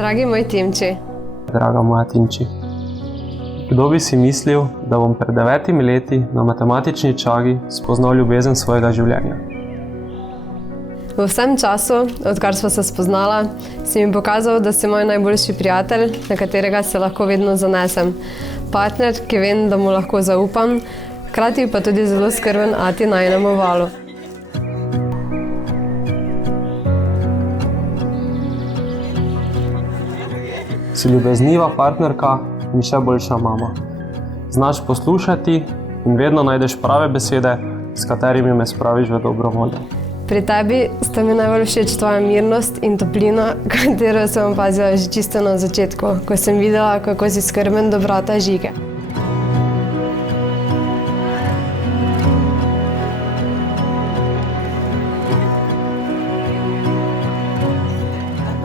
Dragi moj Timči. Draga moja Timči. Kdo bi si mislil, da bom pred 9 leti na matematični čagi spoznal ljubezen svojega življenja? V vsem času, odkar sva se spoznala, si mi pokazal, da si moj najboljši prijatelj, na katerega se lahko vedno zanesem. Partner, ki vem, da mu lahko zaupam, hkrati pa tudi zelo skrben ati najinemu valu. Si ljubezniva partnerka in še boljša mama. Znaš poslušati in vedno najdeš prave besede, s katerimi me spraviš v dobro voljo. Pri tebi sta mi najbolj všeč tvoja mirnost in toplina, katero sem opazila že čisto na začetku, ko sem videla, kako si skrben do brata Žige.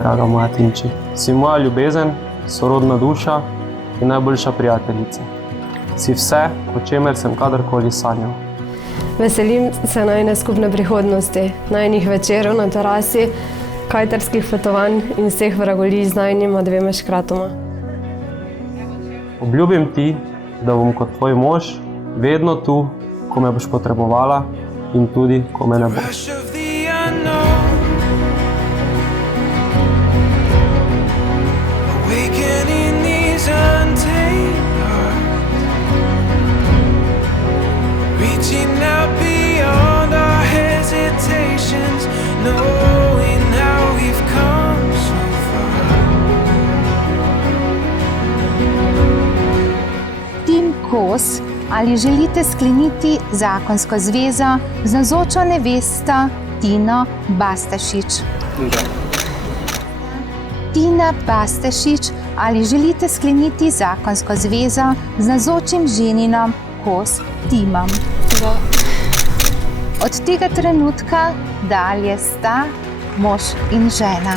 Draga moja Timči, si moja ljubezen, sorodna duša in najboljša prijateljica. Si vse, o čemer sem kadarkoli sanjal. Veselim se najine skupne prihodnosti, najinih večerov na terasi, kajterskih potovanj in vseh vragolij z najinima 2 škratoma. Obljubim ti, da bom kot tvoj mož vedno tu, ko me boš potrebovala in tudi, ko me ne boš. Reaching out beyond our hesitations, knowing how we've come so far. Tim Kos, ali želite skleniti zakonsko zvezo z navzočo nevesto Tino Bastašič? Tina Bastašič, ali želite skleniti zakonsko zvezo z navzočim ženinom Kos Timom? Od tega trenutka dalje sta mož in žena.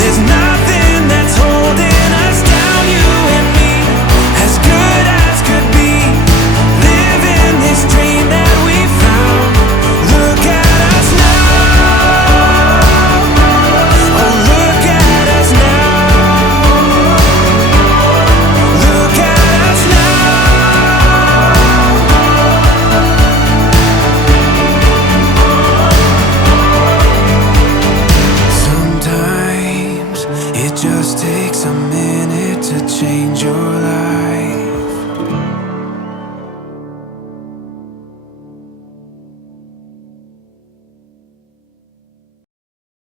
There's nothing that's holding us down, you and me. some